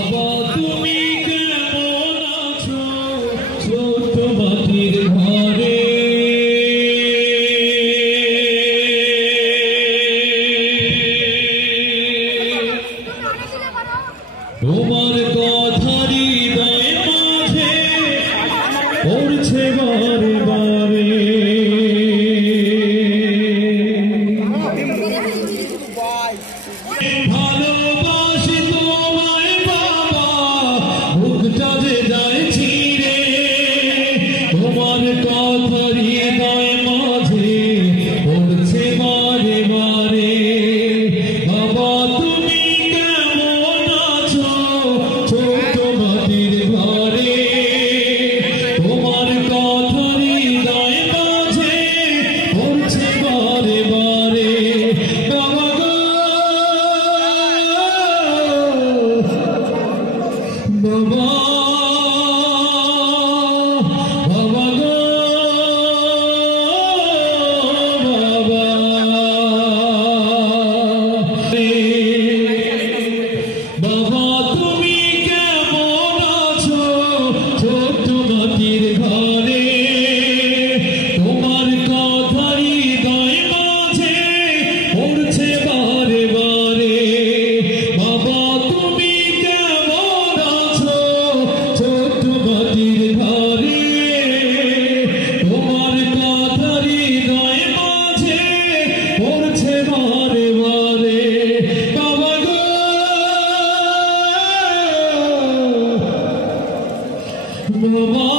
বাবা তুমি কেমন আছো ছোট মাটির ঘরে তোমার কথা হৃদয় মাঝে পড়ছে বারে বারে ভালোবাসি তোমায় বাবা বুকটা যে যায় ছিঁড়ে তোমার কথা হৃদয় মাঝে পড়ছে বারে বারে বাবা তুমি কেমন আছো ছোট মাটির ঘরে তোমার কথা হৃদয় মাঝে পড়ছে বারে বারে বাবা বাবা বাবা গো বাবা বাবা তুমি কেমন আছো ছোট মাটির ঘরে তোমার কথা হৃদয় মাঝে পড়ছে বারে বারে বাবা তুমি কেমন আছো ছোট মাটির ঘরে তোমার কথা হৃদয় মাঝে পড়ছে বারে বারে বাবা গো বাবা